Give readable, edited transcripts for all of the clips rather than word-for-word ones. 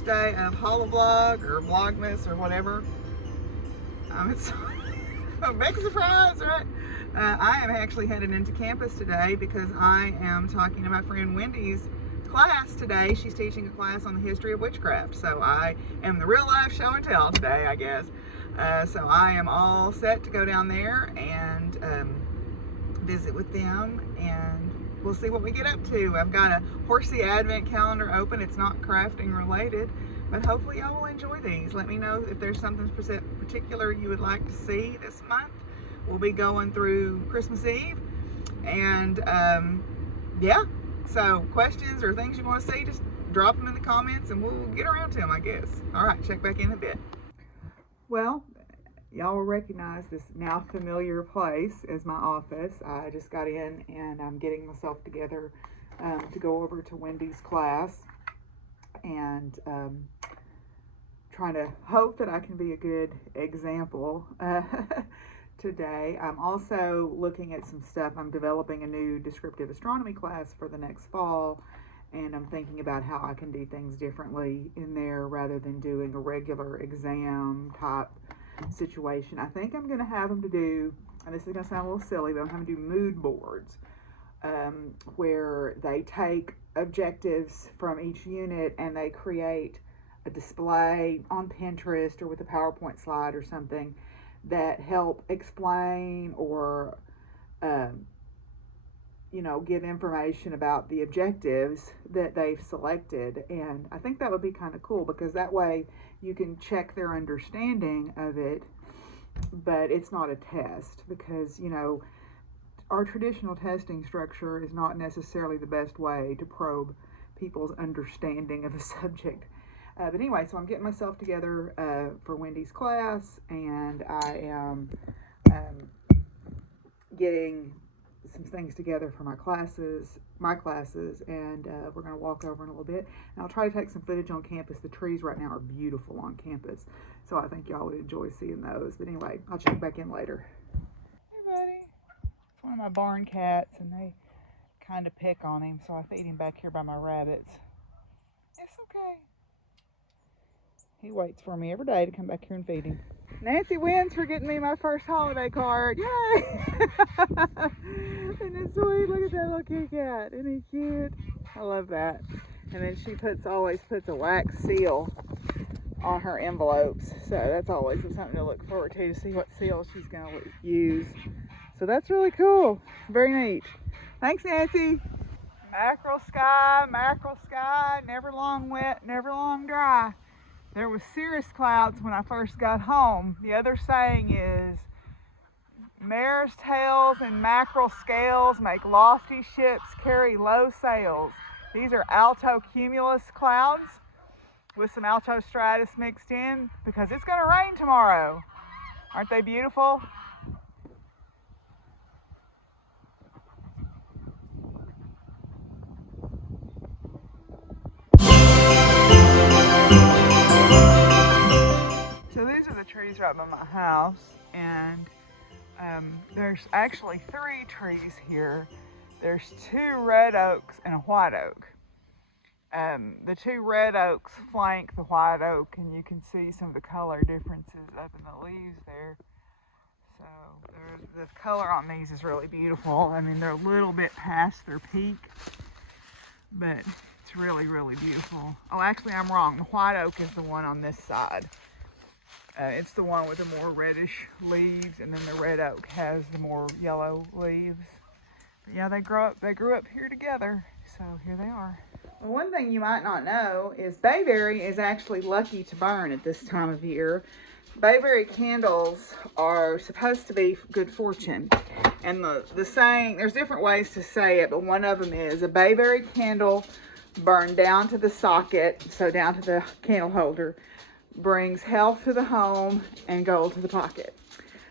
first day of HoliVlog or Vlogmas or whatever. It's a big surprise, right? I am actually headed into campus today because I am talking to my friend Wendy's class today. She's teaching a class on the history of witchcraft. So I am the real life show and tell today, I guess. So I am all set to go down there and visit with them, and we'll see what we get up to. I've got a horsey advent calendar open. It's not crafting related, but hopefully y'all will enjoy these. Let me know if there's something particular you would like to see this month. We'll be going through Christmas Eve, and yeah, so questions or things you want to see, just drop them in the comments and we'll get around to them, I guess. All right, check back in a bit. Well, y'all will recognize this now familiar place as my office. I just got in and I'm getting myself together to go over to Wendy's class, and trying to hope that I can be a good example today. I'm also looking at some stuff. I'm developing a new descriptive astronomy class for the next fall, and I'm thinking about how I can do things differently in there rather than doing a regular exam type situation. I think I'm going to have them to do, and this is going to sound a little silly, but I'm going to do mood boards where they take objectives from each unit and they create a display on Pinterest or with a PowerPoint slide or something that help explain or give information about the objectives that they've selected. And I think that would be kind of cool, because that way you can check their understanding of it, but it's not a test, because our traditional testing structure is not necessarily the best way to probe people's understanding of a subject. But anyway, so I'm getting myself together for Wendy's class, and I am getting some things together for my classes, and we're going to walk over in a little bit, and I'll try to take some footage on campus. The trees right now are beautiful on campus, so I think y'all would enjoy seeing those. But anyway, I'll check back in later. Hey buddy, it's one of my barn cats, and they kind of pick on him, so I feed him back here by my rabbits. It's okay. He waits for me every day to come back here and feed him. Nancy wins for getting me my first holiday card. Yay! Isn't it sweet? Look at that little kitty cat. Isn't he cute? I love that. And then she always puts a wax seal on her envelopes. So that's always something to look forward to see what seal she's going to use. So that's really cool. Very neat. Thanks, Nancy. Mackerel sky, never long wet, never long dry. There was cirrus clouds when I first got home. The other saying is, mare's tails and mackerel scales make lofty ships carry low sails. These are alto cumulus clouds with some alto stratus mixed in, because it's going to rain tomorrow. Aren't they beautiful? So these are the trees right by my house, and there's actually 3 trees here. There's 2 red oaks and a white oak. The 2 red oaks flank the white oak, and you can see some of the color differences up in the leaves there. So the color on these is really beautiful. I mean, they're a little bit past their peak, but it's really, really beautiful. Oh, actually, I'm wrong. The white oak is the one on this side. It's the one with the more reddish leaves, and then the red oak has the more yellow leaves. But yeah, they grew up here together, so here they are. Well, one thing you might not know is bayberry is actually lucky to burn at this time of year. Bayberry candles are supposed to be good fortune, and the saying, there's different ways to say it, but one of them is a bayberry candle burned down to the socket, so down to the candle holder, brings health to the home and gold to the pocket.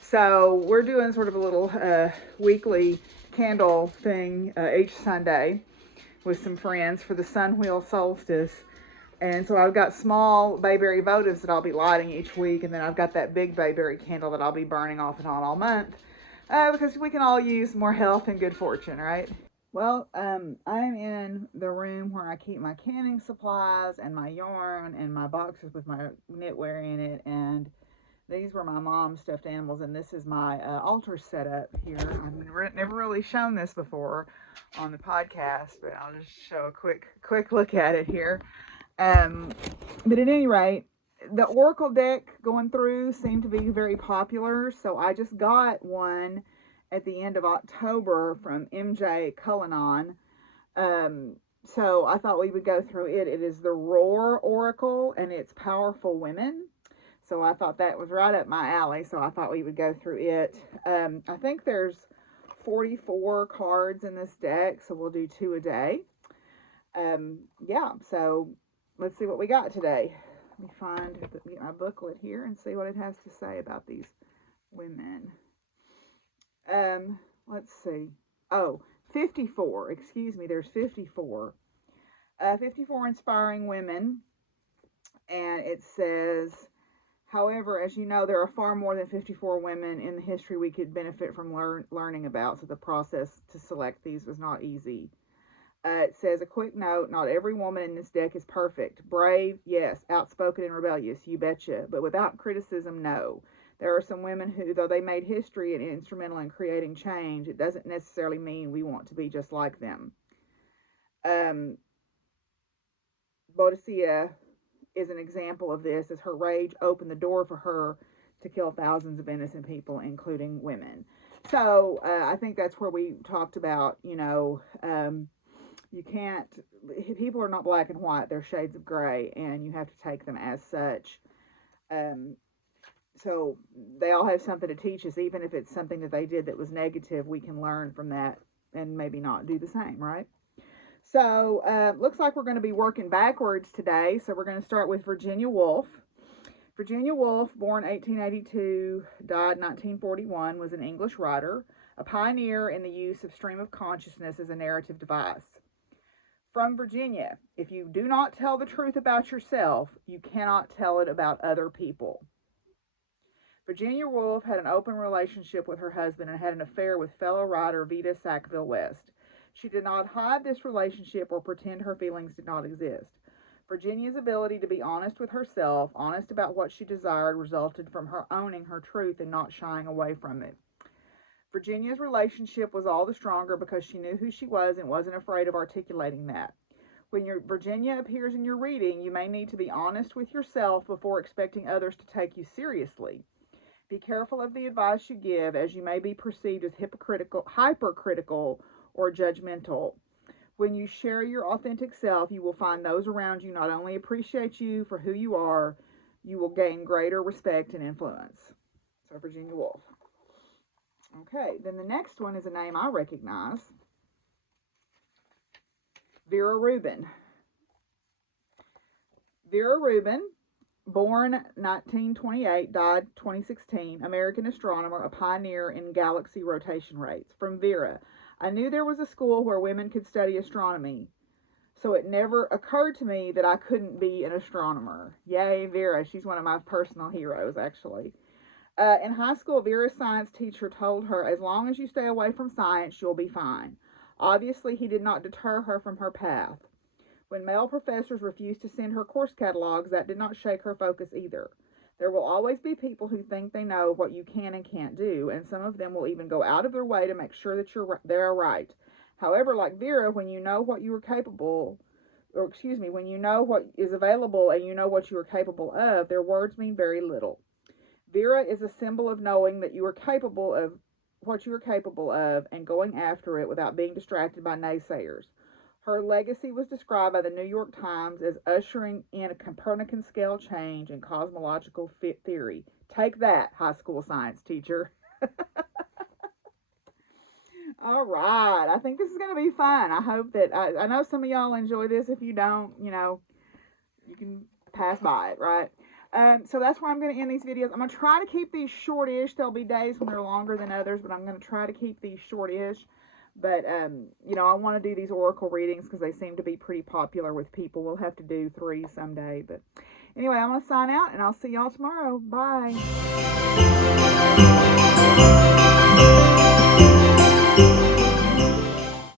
So we're doing sort of a little weekly candle thing each Sunday with some friends for the sun wheel solstice. And so I've got small bayberry votives that I'll be lighting each week, and then I've got that big bayberry candle that I'll be burning off and on all month, because we can all use more health and good fortune, right? Well, I am in the room where I keep my canning supplies and my yarn and my boxes with my knitwear in it. And these were my mom's stuffed animals, and this is my altar setup here. I've never really shown this before on the podcast, but I'll just show a quick look at it here. But at any rate, the Oracle deck going through seemed to be very popular, so I just got one at the end of October from MJ Cullinan. So I thought we would go through it. It is the Roar Oracle, and it's Powerful Women. So I thought that was right up my alley, so I thought we would go through it. I think there's 44 cards in this deck, so we'll do 2 a day. Yeah, so let's see what we got today. Let me get my booklet here and see what it has to say about these women. Let's see. Oh, 54. Excuse me, there's 54. 54 inspiring women. And it says, however, as you know, there are far more than 54 women in the history we could benefit from learning about, so the process to select these was not easy. It says, a quick note, not every woman in this deck is perfect. Brave, yes. Outspoken and rebellious, you betcha. But without criticism, no. There are some women who, though they made history and instrumental in creating change, it doesn't necessarily mean we want to be just like them. Boadicea is an example of this, as her rage opened the door for her to kill thousands of innocent people, including women. So I think that's where we talked about, you can't, people are not black and white, they're shades of gray, and you have to take them as such. So they all have something to teach us, even if it's something that they did that was negative, we can learn from that and maybe not do the same, right? So looks like we're going to be working backwards today. So we're going to start with Virginia Woolf. Virginia Woolf, born 1882, died 1941, was an English writer, a pioneer in the use of stream of consciousness as a narrative device. From Virginia, if you do not tell the truth about yourself, you cannot tell it about other people. Virginia Woolf had an open relationship with her husband and had an affair with fellow writer Vita Sackville West. She did not hide this relationship or pretend her feelings did not exist. Virginia's ability to be honest with herself, honest about what she desired, resulted from her owning her truth and not shying away from it. Virginia's relationship was all the stronger because she knew who she was and wasn't afraid of articulating that. When Virginia appears in your reading, you may need to be honest with yourself before expecting others to take you seriously. Be careful of the advice you give, as you may be perceived as hypercritical, or judgmental. When you share your authentic self, you will find those around you not only appreciate you for who you are, you will gain greater respect and influence. So Virginia Woolf. Okay, then the next one is a name I recognize. Vera Rubin. Vera Rubin, born 1928, died 2016, American astronomer, a pioneer in galaxy rotation rates. From Vera, I knew there was a school where women could study astronomy, so it never occurred to me that I couldn't be an astronomer. Yay, Vera. She's one of my personal heroes, actually. In high school, Vera's science teacher told her, as long as you stay away from science, you'll be fine. Obviously, he did not deter her from her path. When male professors refused to send her course catalogs, that did not shake her focus either. There will always be people who think they know what you can and can't do, and some of them will even go out of their way to make sure that they're right. However, like Vera, when you know what you are capable, when you know what is available and you know what you are capable of, their words mean very little. Vera is a symbol of knowing that you are capable of what you are capable of and going after it without being distracted by naysayers. Her legacy was described by the New York Times as ushering in a Copernican scale change in cosmological theory. Take that, high school science teacher. All right. I think this is going to be fun. I hope that, I know some of y'all enjoy this. If you don't, you can pass by it, right? So that's where I'm going to end these videos. I'm going to try to keep these short-ish. There'll be days when they're longer than others, but I'm going to try to keep these short-ish. But, I want to do these oracle readings because they seem to be pretty popular with people. We'll have to do 3 someday. But anyway, I'm going to sign out, and I'll see y'all tomorrow. Bye.